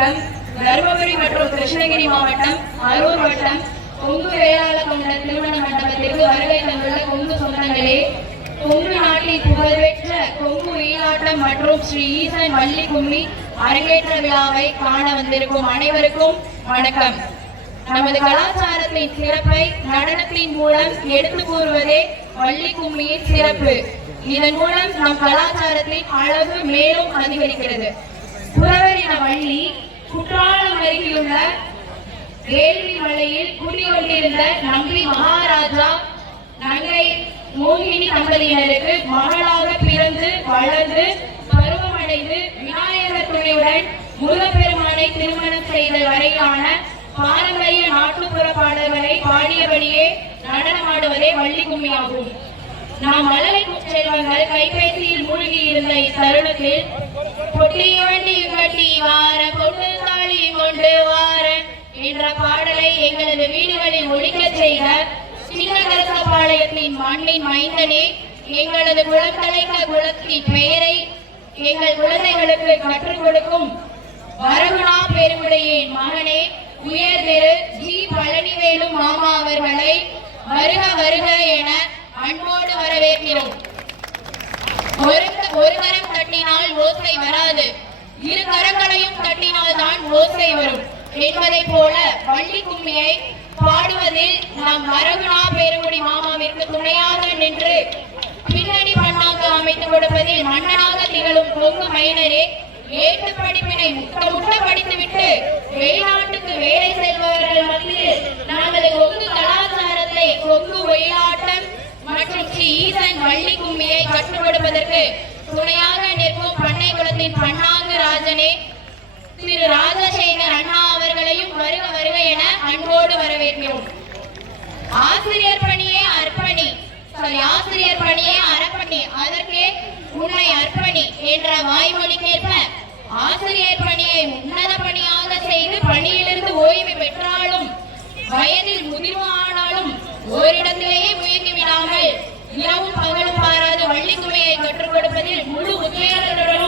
மாவட்டம் தருமபுரி மற்றும் கிருஷ்ணகிரி மாவட்டம் அரூர் வட்டம் கொங்கு வேளாள கொண்ட திருமண மண்டபத்திற்கு வருகை தந்துள்ள கொங்கு சொந்தங்களே கொங்கு நாட்டில் புகழ்பெற்ற கொங்கு உயிராட்டம் மற்றும் ஸ்ரீ ஈசன் வள்ளி கும்மி அரங்கேற்ற விழாவை காண வந்திருக்கும் அனைவருக்கும் வணக்கம். நமது கலாச்சாரத்தின் சிறப்பை நடனத்தின் மூலம் எடுத்து கூறுவதே வள்ளி கும்மியின் சிறப்பு. இதன் மூலம் நம் கலாச்சாரத்தின் அழகு மேலும் அதிகரிக்கிறது. புறவரின வள்ளி குற்றாலம் அருகிலுள்ள வேள்வி மலையில் குடிகொண்டிருந்த நம்பி மகாராஜா நங்கை மோகினி தம்பதியினருக்கு மகளாக பிறந்து வளர்ந்து பருவமடைந்து விநாயகர் துணையுடன் முருகப்பெருமானை திருமணம் செய்த வரையிலான பாரம்பரிய நாட்டுப்புற பாடல்களை பாடியபடியே நடனமாடுவதே வள்ளி கும்மியாகும் நாம் மலரை செல்வங்கள் கைபேசியில் மூழ்கி இருந்த இத்தருணத்தில் பொட்டி கட்டி வார பொட்டு தாலி கொண்டு வார என்ற பாடலை எங்களது வீடுகளில் ஒழிக்கச் செய்த சின்னகரசபாளையத்தின் மண்ணின் மைந்தனே எங்களது குலத்தலைக்க குளத்தின் பெயரை எங்கள் குழந்தைகளுக்கு கற்றுக் கொடுக்கும் வரகுணா பெருமுடைய மகனே உயர் திரு ஜி பழனிவேலு மாமா அவர்களை வருக வருக என அன்போடு வரவேற்கிறோம். ஒரு ஒரு கரம் தட்டினால் ஓசை வராது. இரு கரங்களையும் தட்டினால்தான் ஓசை வரும். என்பதை போல வள்ளி கும்மியை பாடுவதில் நாம் மரகுணா பேருகுடி மாமாவிற்கு துணையாக நின்று பின்னணி பண்ணாக அமைத்து கொடுப்பதில் மன்னனாக திகழும் பொங்கு மைனரே ஏட்டு படிப்பினை முட்ட முட்ட படித்துவிட்டு வெளிநாட்டுக்கு வேலை செல்பவர்கள் மத்தியில் நமது கொங்கு கலாச்சாரத்தை கொங்கு ஒயிலாட்டம் மற்றும் ஸ்ரீ ஈசன் வள்ளி கும்மியை கற்றுக் கொடுப்பதற்கு துணையாக பண்ணை பன்னாங்கு ராஜனே. திரு ராஜசேகர் அண்ணா அவர்களையும் வருக வருக என அன்போடு வரவேற்கிறோம். ஆசிரியர் பணியே அர்ப்பணி. சாரி ஆசிரியர் பணியே அறப்பணி. அதற்கே உன்னை அர்ப்பணி என்ற வாய்மொழிக்கேற்ப ஆசிரியர் பணியை உன்னத பணியாக செய்து பணியிலிருந்து ஓய்வு பெற்றாலும் வயதில் முதிர்வு ஆனாலும் ஓரிடத்திலேயே முயங்கி விடாமல் இரவும் பகலும் பாராது வள்ளிக்குமையை கற்றுக் கொடுப்பதில் முழு உத்வேகத்துடன்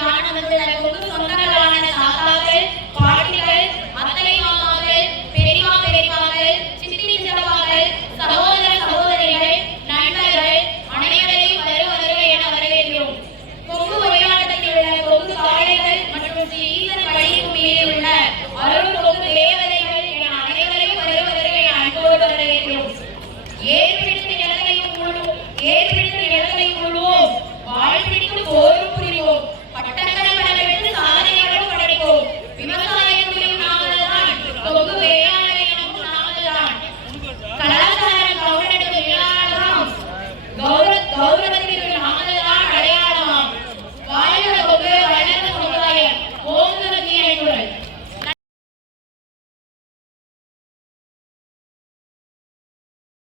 மாணவர்கள் அதற்கு சொந்தங்களான தாத்தாக்கள்